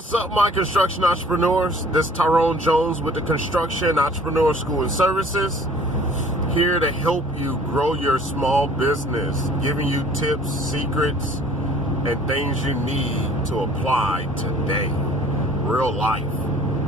What's up, my construction entrepreneurs? This is Tyrone Jones with the Construction Entrepreneur School and Services, here to help you grow your small business, giving you tips, secrets, and things you need to apply today, real life.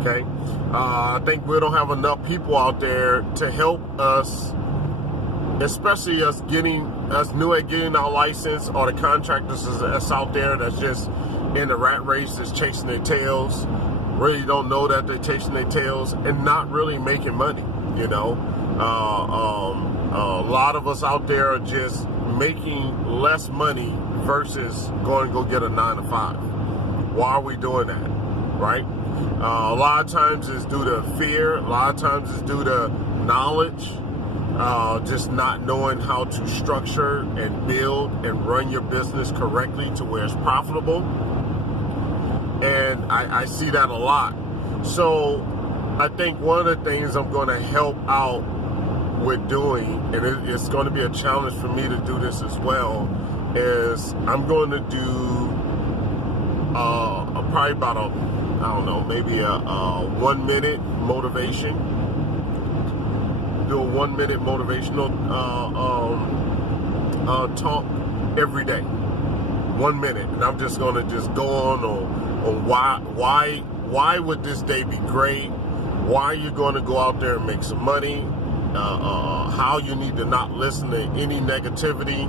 Okay, I think we don't have enough people out there to help us, especially us new at getting our license, or the contractors that's out there that's just in the rat race, that's chasing their tails, really don't know that they're chasing their tails and not really making money. A lot of us out there are just making less money versus going to go get a 9-to-5. Why are we doing that, right? A lot of times it's due to fear. A lot of times it's due to knowledge, just not knowing how to structure and build and run your business correctly to where it's profitable. And I see that a lot. So I think one of the things I'm going to help out with doing, and it's going to be a challenge for me to do this as well, is I'm going to do probably about maybe a 1 minute motivation. Do a 1 minute motivational talk every day. 1 minute, and I'm just going to just go on why would this day be great? Why are you going to go out there and make some money? How you need to not listen to any negativity.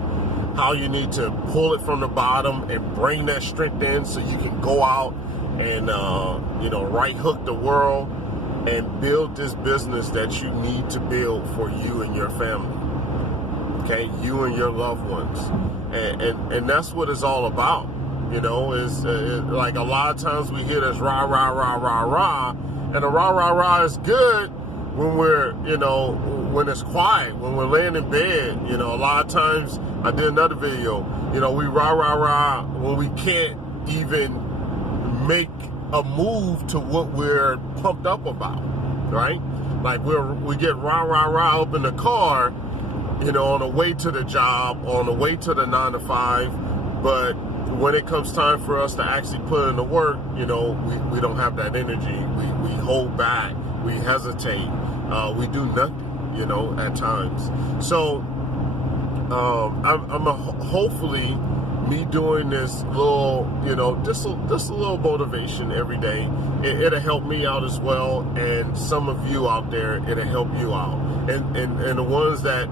How you need to pull it from the bottom and bring that strength in so you can go out and right hook the world and build this business that you need to build for you and your family. Okay, you and your loved ones, and that's what it's all about. Is like a lot of times we hear this rah rah rah rah rah, and the rah rah rah is good when we're when it's quiet, when we're laying in bed. A lot of times, I did another video. We rah rah rah when we can't even make a move to what we're pumped up about, right? Like we get rah rah rah up in the car, on the way to the job, on the way to the 9-to-5, but when it comes time for us to actually put in the work, we don't have that energy. We hold back, we hesitate, we do nothing, at times. So I'm hopefully me doing this little, just a little motivation every day. It'll help me out as well, and some of you out there, it'll help you out. And the ones that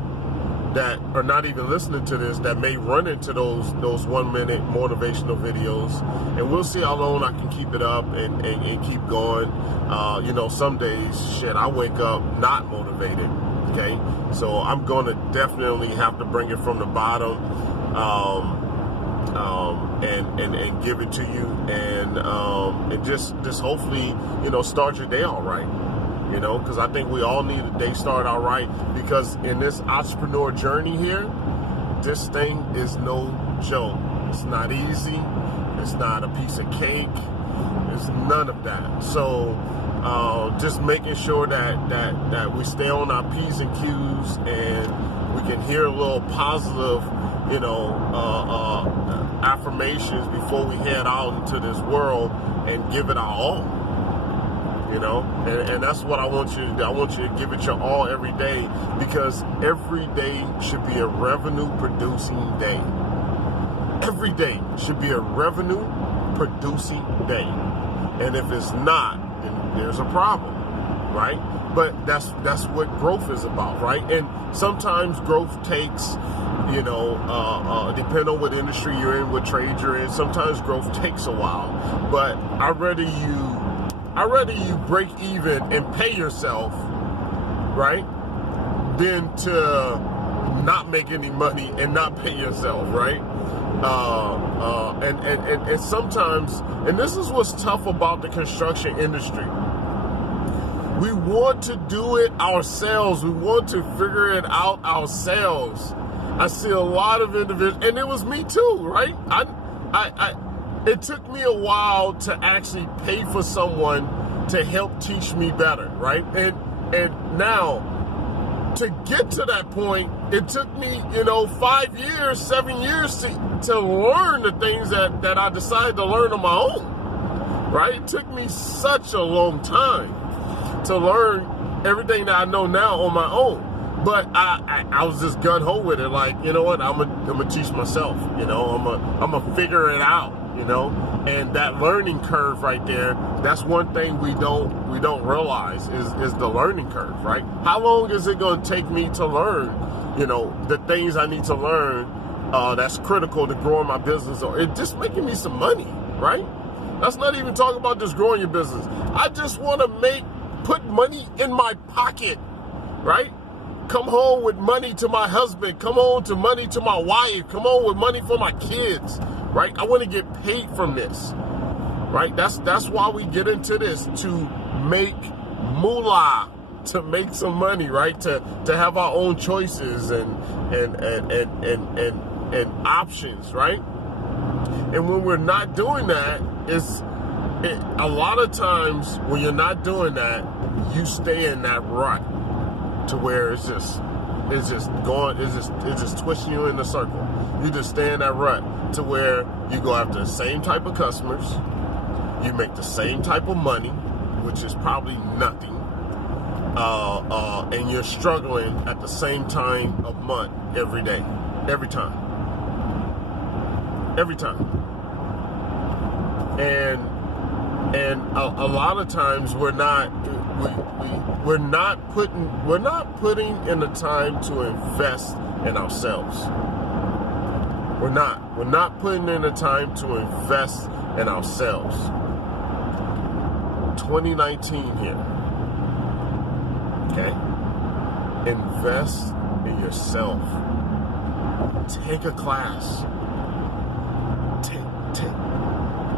are not even listening to this, that may run into those 1 minute motivational videos, and we'll see how long I can keep it up and keep going. Some days, I wake up not motivated. Okay, so I'm going to definitely have to bring it from the bottom, and give it to you, and just hopefully start your day all right. Because I think we all need a day start out right, because in this entrepreneur journey here, this thing is no joke. It's not easy. It's not a piece of cake. It's none of that. So just making sure that we stay on our P's and Q's, and we can hear a little positive, affirmations before we head out into this world and give it our all. And that's what I want you to do. I want you to give it your all every day, because every day should be a revenue producing day. Every day should be a revenue producing day. And if it's not, then there's a problem, right? But that's what growth is about, right? And sometimes growth takes, depending on what industry you're in, what trade you're in, sometimes growth takes a while. But I'd rather you break even and pay yourself, right, than to not make any money and not pay yourself, right? And sometimes, and this is what's tough about the construction industry, we want to do it ourselves. We want to figure it out ourselves. I see a lot of individuals, and it was me too, right? It took me a while to actually pay for someone to help teach me better, right? And now, to get to that point, it took me, 5 years, 7 years to learn the things that I decided to learn on my own. right? It took me such a long time to learn everything that I know now on my own. But I was just gun-ho with it, like, you know what, I'm gonna teach myself, you know, I'm gonna figure it out, you know. And that learning curve right there, that's one thing we don't realize is the learning curve, right? How long is it gonna take me to learn, you know, the things I need to learn that's critical to growing my business, or it just making me some money, right? That's not even talking about just growing your business. I just want to put money in my pocket, right? Come home with money to my husband, come home to money to my wife, come home with money for my kids, right? I want to get paid from this, right? That's why we get into this, to make moolah, to make some money, right? To have our own choices and options, right? And when we're not doing that, a lot of times when you're not doing that, you stay in that rut to where it's just twisting you in the circle. You just stay in that rut to where you go after the same type of customers, you make the same type of money, which is probably nothing, and you're struggling at the same time of month every day, every time. And a lot of times we're not putting in the time to invest in ourselves. We're not putting in the time to invest in ourselves. 2019 here. Okay? Invest in yourself. Take a class.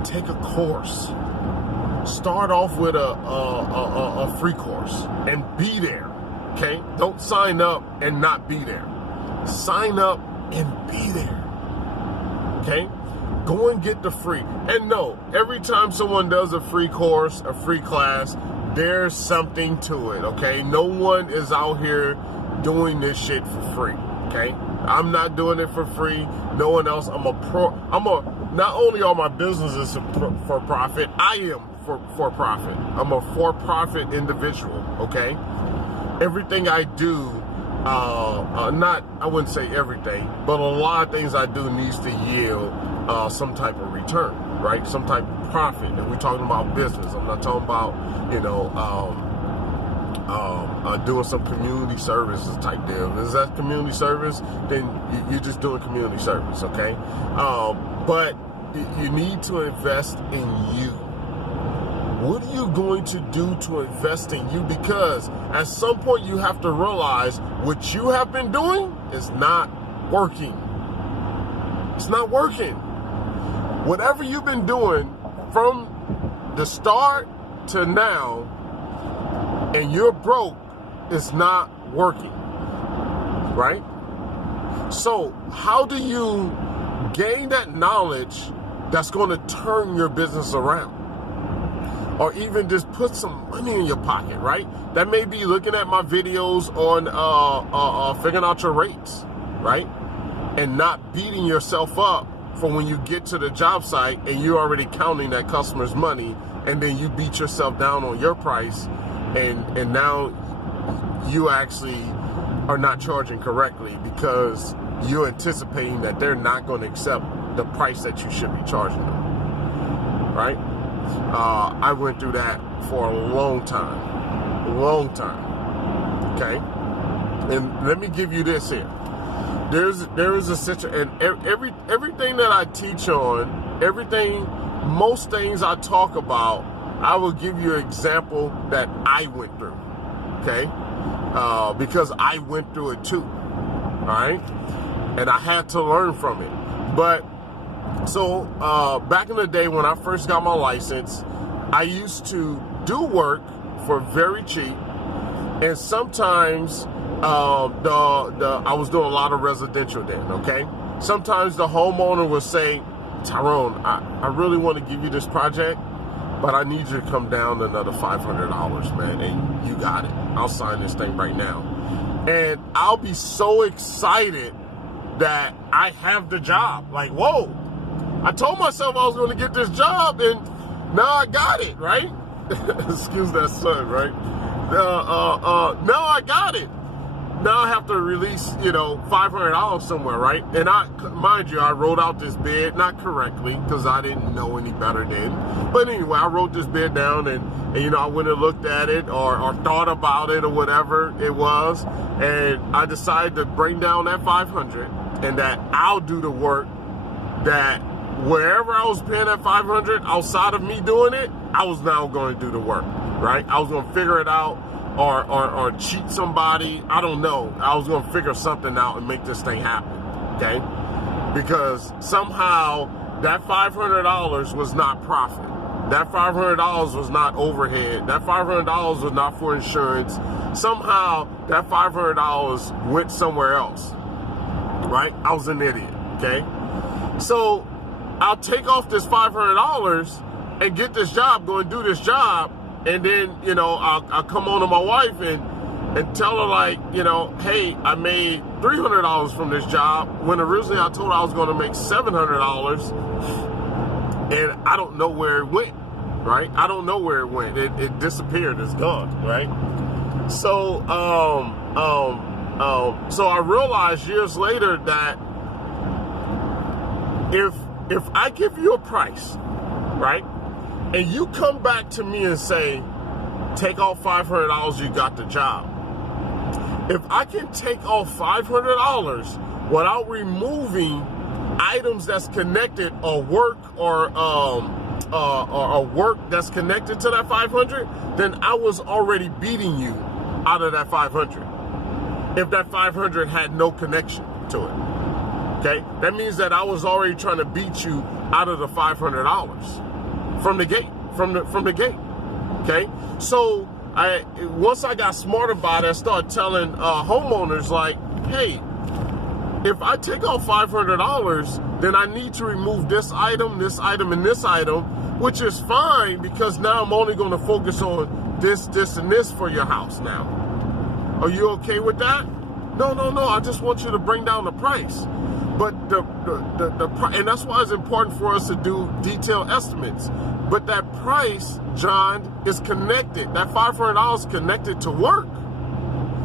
Take a course. Start off with a free course and be there. Okay? Don't sign up and not be there. Sign up and be there. Okay? Go and get the free. And no, every time someone does a free course, a free class, there's something to it. Okay? No one is out here doing this shit for free. Okay? I'm not doing it for free. No one else. Not only are my businesses for profit, I am for profit. I'm a for-profit individual, okay? Everything I do, I wouldn't say everything, but a lot of things I do needs to yield some type of return, right? Some type of profit. And we're talking about business. I'm not talking about, doing some community services type deal. Is that community service? Then you're just doing community service, okay? But you need to invest in you. What are you going to do to invest in you? Because at some point you have to realize what you have been doing is not working. It's not working. Whatever you've been doing from the start to now, and you're broke, it's not working, right? So how do you gain that knowledge that's going to turn your business around? Or even just put some money in your pocket, right? That may be looking at my videos on figuring out your rates, right? And not beating yourself up for when you get to the job site and you're already counting that customer's money, and then you beat yourself down on your price, and now you actually are not charging correctly because you're anticipating that they're not going to accept the price that you should be charging them, right? I went through that for a long time, okay? And let me give you this here. There is a situation, and everything that I teach on, most things I talk about, I will give you an example that I went through, okay? Because I went through it too, all right? And I had to learn from it. But so back in the day when I first got my license, I used to do work for very cheap, and sometimes I was doing a lot of residential then, okay? Sometimes the homeowner would say, Tyrone, I really want to give you this project, but I need you to come down another $500, man, and you got it. I'll sign this thing right now. And I'll be so excited that I have the job. Like, whoa, I told myself I was going to get this job, and Now I got it, right? Excuse that son, right? Now I got it. Now I have to release, $500 somewhere, right? And mind you, I wrote out this bid, not correctly, because I didn't know any better then. But anyway, I wrote this bid down, and I went and looked at it or thought about it or whatever it was. And I decided to bring down that 500 and that I'll do the work, that wherever I was paying that 500 outside of me doing it, I was now going to do the work, right? I was going to figure it out. Or cheat somebody. I don't know. I was going to figure something out and make this thing happen, okay? Because somehow that $500 was not profit. That $500 was not overhead. That $500 was not for insurance. Somehow that $500 went somewhere else, right? I was an idiot, okay? So I'll take off this $500 and get this job, go and do this job. And then, I'll come on to my wife and tell her, like, hey, I made $300 from this job when originally I told her I was going to make $700, and I don't know where it went, right? I don't know where it went. It disappeared. It's gone, right? So, so I realized years later that if I give you a price, right? And you come back to me and say, take off $500, you got the job. If I can take off $500 without removing items that's connected or work or work that's connected to that 500, then I was already beating you out of that 500. If that 500 had no connection to it, okay? That means that I was already trying to beat you out of the $500. From the gate, okay? So once I got smart about it, I started telling homeowners, like, hey, if I take off $500, then I need to remove this item, and this item, which is fine because now I'm only going to focus on this, and this for your house now. Are you okay with that? No, I just want you to bring down the price. But and that's why it's important for us to do detailed estimates. But that price, John, is connected. That $500 is connected to work.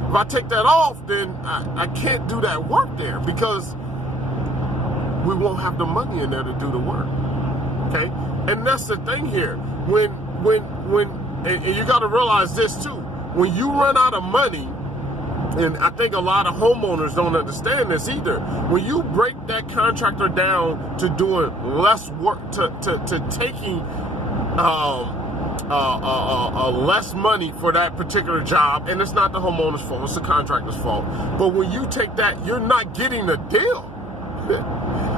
If I take that off, then I can't do that work there because we won't have the money in there to do the work. Okay? And that's the thing here. And you got to realize this too. When you run out of money, and I think a lot of homeowners don't understand this either. When you break that contractor down to doing less work, to taking less money for that particular job, and it's not the homeowner's fault, it's the contractor's fault. But when you take that, you're not getting a deal,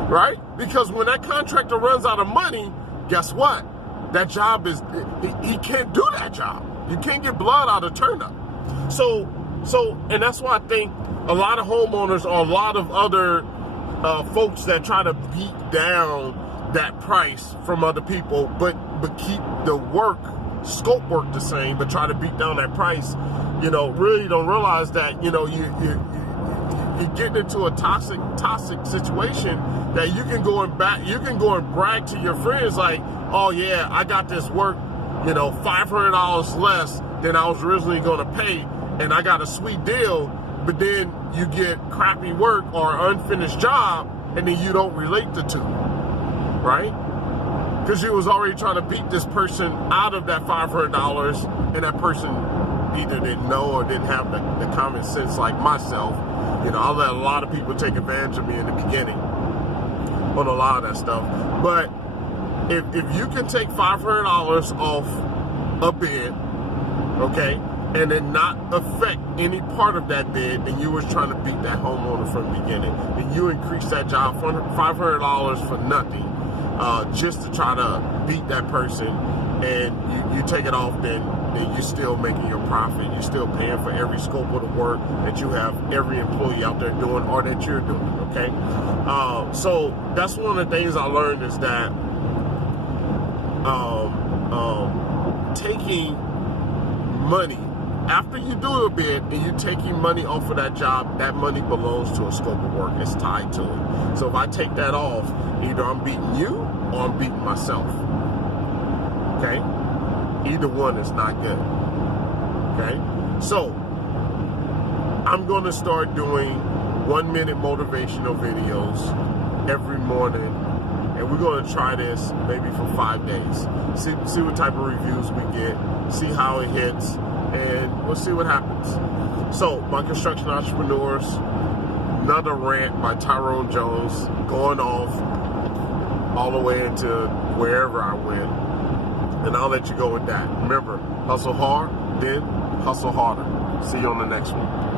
right? Because when that contractor runs out of money, guess what? That job he can't do that job. You can't get blood out of turnip. So, and that's why I think a lot of homeowners or a lot of other folks that try to beat down that price from other people, but keep the scope work the same, but try to beat down that price, really don't realize that, you're getting into a toxic situation that you can go and brag to your friends like, oh yeah, I got this work, $500 less than I was originally going to pay. And I got a sweet deal, but then you get crappy work or unfinished job, and then you don't relate the two, right? Because you was already trying to beat this person out of that $500, and that person either didn't know or didn't have the common sense like myself. I let a lot of people take advantage of me in the beginning on a lot of that stuff. But if you can take $500 off a bid, okay, and then not affect any part of that bid, then you was trying to beat that homeowner from the beginning. And you increase that job for $500 for nothing, just to try to beat that person, and you take it off, then you're still making your profit. You're still paying for every scope of the work that you have every employee out there doing or that you're doing, okay? So that's one of the things I learned is that taking money, after you do a bid and you're taking money off of that job, that money belongs to a scope of work. It's tied to it. So if I take that off, either I'm beating you or I'm beating myself. Okay? Either one is not good. Okay? So, I'm going to start doing 1-minute motivational videos every morning, and we're going to try this maybe for 5 days. See what type of reviews we get, see how it hits, and we'll see what happens. So, my construction entrepreneurs, another rant by Tyrone Jones, going off all the way into wherever I went, and I'll let you go with that. Remember, hustle hard, then hustle harder. See you on the next one.